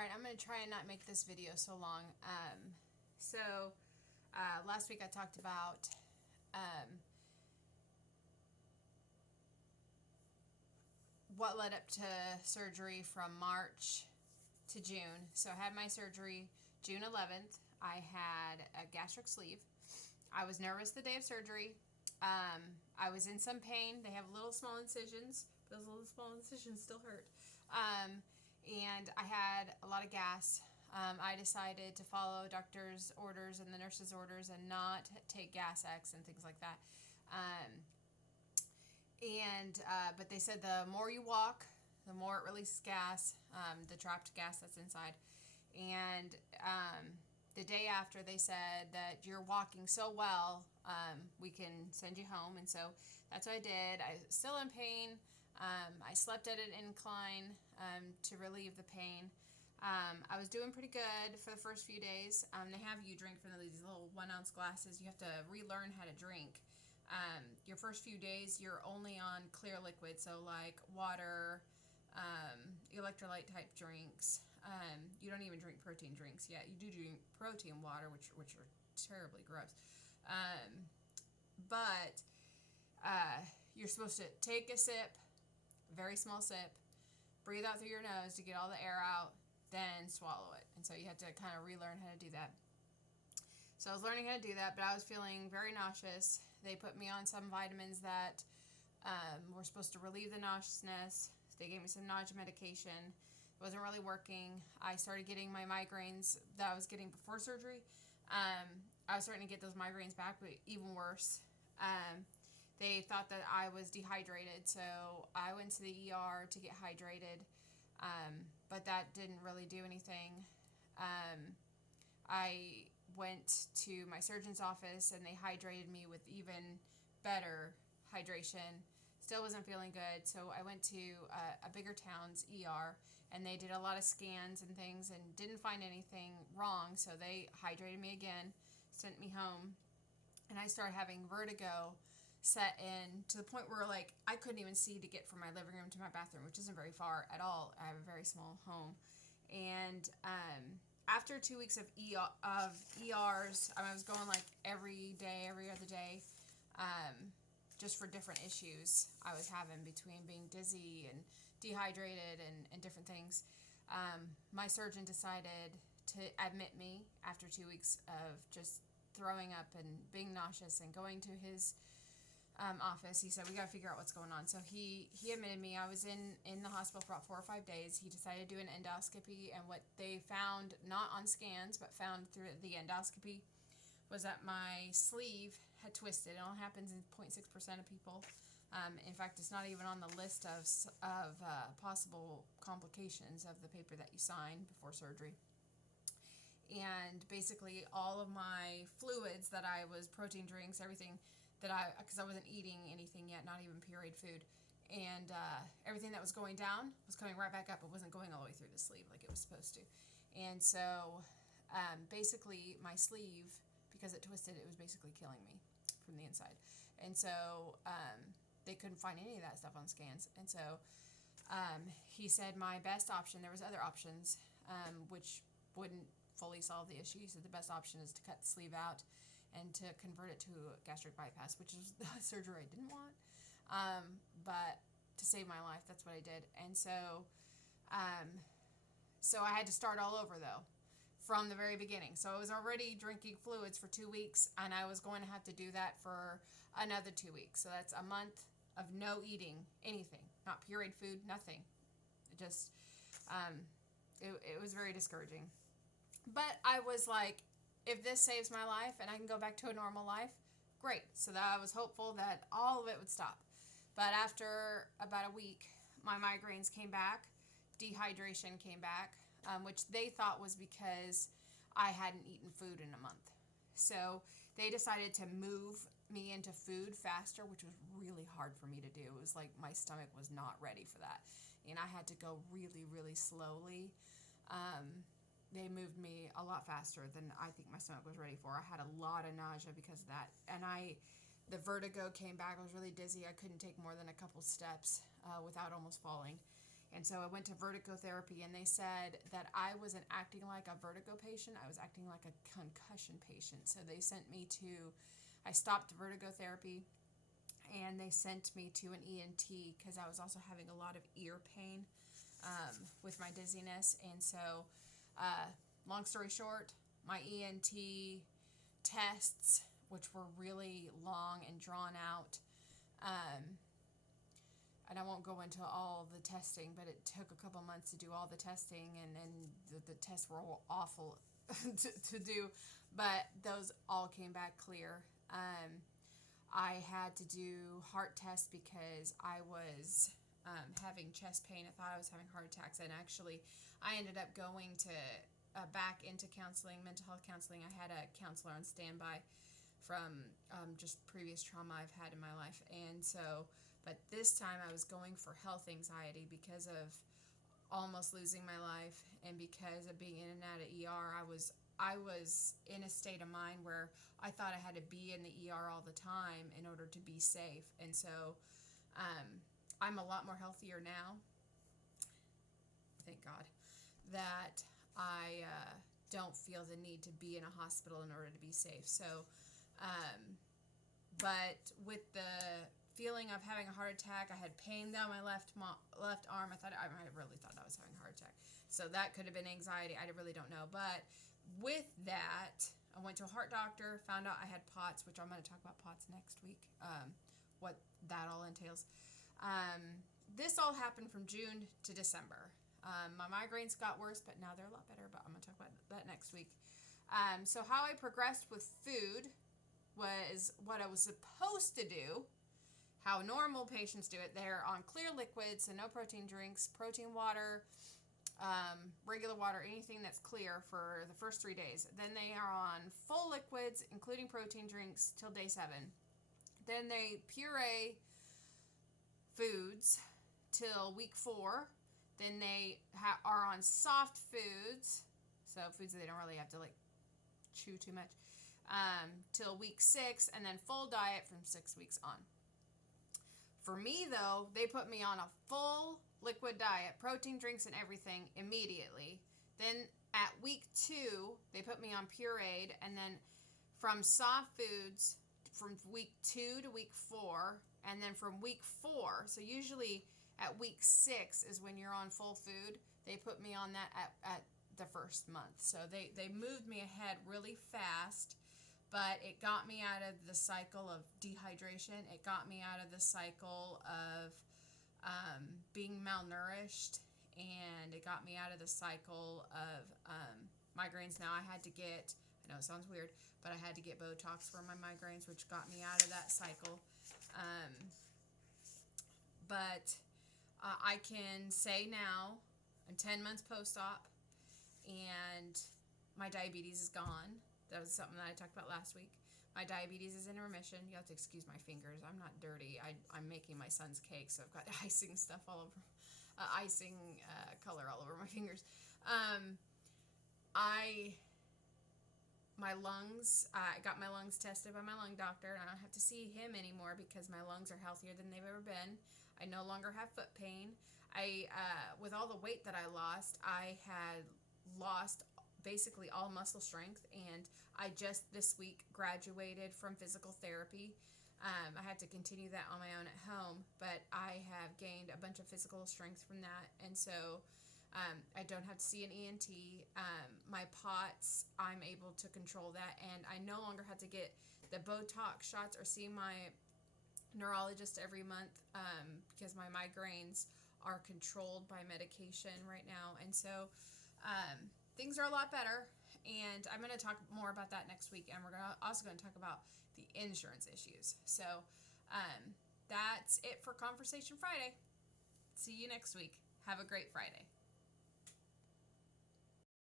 Alright, I'm going to try and not make this video so long. Last week I talked about what led up to surgery from March to June. So I had my surgery June 11th. I had a gastric sleeve. I was nervous the day of surgery. I was in some pain. They have little small incisions. Those little small incisions still hurt. And I had a lot of gas. I decided to follow doctor's orders and the nurse's orders and not take Gas-X and things like that. But they said the more you walk, the more it releases gas, the trapped gas that's inside. And the day after, they said that you're walking so well, we can send you home. And so that's what I did. I was still in pain. I slept at an incline to relieve the pain. I was doing pretty good for the first few days. They have you drink from these little 1 ounce glasses. You have to relearn how to drink. Your first few days, you're only on clear liquid, so like water, electrolyte type drinks. You don't even drink protein drinks yet. You do drink protein water, which are terribly gross. But you're supposed to take a sip, very small sip, breathe out through your nose to get all the air out, then swallow it. And so you have to kind of relearn how to do that. So I was learning how to do that, but I was feeling very nauseous. They put me on some vitamins that were supposed to relieve the nauseousness. They gave me some nausea medication. It wasn't really working. I started getting my migraines that I was getting before surgery. I was starting to get those migraines back, but even worse. They thought that I was dehydrated, so I went to the ER to get hydrated, but that didn't really do anything. I went to my surgeon's office, and they hydrated me with even better hydration. Still wasn't feeling good, so I went to a bigger town's ER, and they did a lot of scans and things and didn't find anything wrong, so they hydrated me again, sent me home, and I started having vertigo set in to the point where like I couldn't even see to get from my living room to my bathroom, which isn't very far at all. I have a very small home. And after 2 weeks of ERs, I was going like every day, every other day, just for different issues I was having between being dizzy and dehydrated and different things. My surgeon decided to admit me after 2 weeks of just throwing up and being nauseous and going to his office. He said, we got to figure out what's going on. So he admitted me. I was in the hospital for about 4 or 5 days. He decided to do an endoscopy, and what they found, not on scans, but found through the endoscopy, was that my sleeve had twisted. It only happens in 0.6% of people. In fact, it's not even on the list of possible complications of the paper that you sign before surgery. And basically all of my fluids that I was, protein drinks, everything that because I wasn't eating anything yet, not even pureed food, and everything that was going down was coming right back up. It wasn't going all the way through the sleeve like it was supposed to. And so basically my sleeve, because it twisted, it was basically killing me from the inside. And so they couldn't find any of that stuff on scans. And so he said my best option, there was other options, which wouldn't fully solve the issue. He said the best option is to cut the sleeve out and to convert it to a gastric bypass, which is the surgery I didn't want. But to save my life, that's what I did. And so I had to start all over, though, from the very beginning. So I was already drinking fluids for 2 weeks, and I was going to have to do that for another 2 weeks. So that's a month of no eating anything, not pureed food, nothing. It was very discouraging. But I was like, if this saves my life and I can go back to a normal life, great. So that I was hopeful that all of it would stop. But after about a week, my migraines came back, dehydration came back, which they thought was because I hadn't eaten food in a month. So they decided to move me into food faster, which was really hard for me to do. It was like my stomach was not ready for that. And I had to go really, really slowly. They moved me a lot faster than I think my stomach was ready for. I had a lot of nausea because of that. And the vertigo came back. I was really dizzy. I couldn't take more than a couple steps without almost falling. And so I went to vertigo therapy, and they said that I wasn't acting like a vertigo patient. I was acting like a concussion patient. So they sent me to, I stopped vertigo therapy, and they sent me to an ENT because I was also having a lot of ear pain with my dizziness. And so, long story short, my ENT tests, which were really long and drawn out, and I won't go into all the testing, but it took a couple months to do all the testing, and the tests were all awful to do, but those all came back clear. I had to do heart tests because I was having chest pain. I thought I was having heart attacks, and actually I ended up going to back into counseling, mental health counseling. I had a counselor on standby from just previous trauma I've had in my life, and so, but this time I was going for health anxiety because of almost losing my life, and because of being in and out of ER. I was in a state of mind where I thought I had to be in the ER all the time in order to be safe. And so I'm a lot more healthier now, thank God, that I don't feel the need to be in a hospital in order to be safe. So, but with the feeling of having a heart attack, I had pain down my left arm. I really thought I was having a heart attack. So that could have been anxiety. I really don't know. But with that, I went to a heart doctor, found out I had POTS, which I'm going to talk about POTS next week, what that all entails. This all happened from June to December. My migraines got worse, but now they're a lot better, but I'm going to talk about that next week. So how I progressed with food was what I was supposed to do, how normal patients do it. They're on clear liquids, so no protein drinks, protein water, regular water, anything that's clear for the first 3 days. Then they are on full liquids, including protein drinks, till day 7. Then they puree foods till week 4. Then they are on soft foods, so foods that they don't really have to chew too much, till week 6, and then full diet from 6 weeks on. For me, though, they put me on a full liquid diet, protein drinks and everything immediately. Then at week 2, they put me on pureed, and then from soft foods from week 2 to week 4, and then from week 4, so usually at week 6 is when you're on full food, they put me on that at the first month. So they moved me ahead really fast, but it got me out of the cycle of dehydration. It got me out of the cycle of being malnourished, and it got me out of the cycle of migraines. Now I had to get, I know it sounds weird, but I had to get Botox for my migraines, which got me out of that cycle. But I can say now, I'm 10 months post-op, and my diabetes is gone. That was something that I talked about last week. My diabetes is in remission. You have to excuse my fingers. I'm not dirty. I'm making my son's cake, so I've got icing stuff all over, color all over my fingers. My lungs, I got my lungs tested by my lung doctor, and I don't have to see him anymore because my lungs are healthier than they've ever been. I no longer have foot pain. With all the weight that I lost, I had lost basically all muscle strength, and I just this week graduated from physical therapy. I had to continue that on my own at home, but I have gained a bunch of physical strength from that, and so I don't have to see an ENT. My POTS, I'm able to control that, and I no longer have to get the Botox shots or see my neurologist every month because my migraines are controlled by medication right now, and so things are a lot better, and I'm going to talk more about that next week, and we're also going to talk about the insurance issues. So that's it for Conversation Friday. See you next week. Have a great Friday.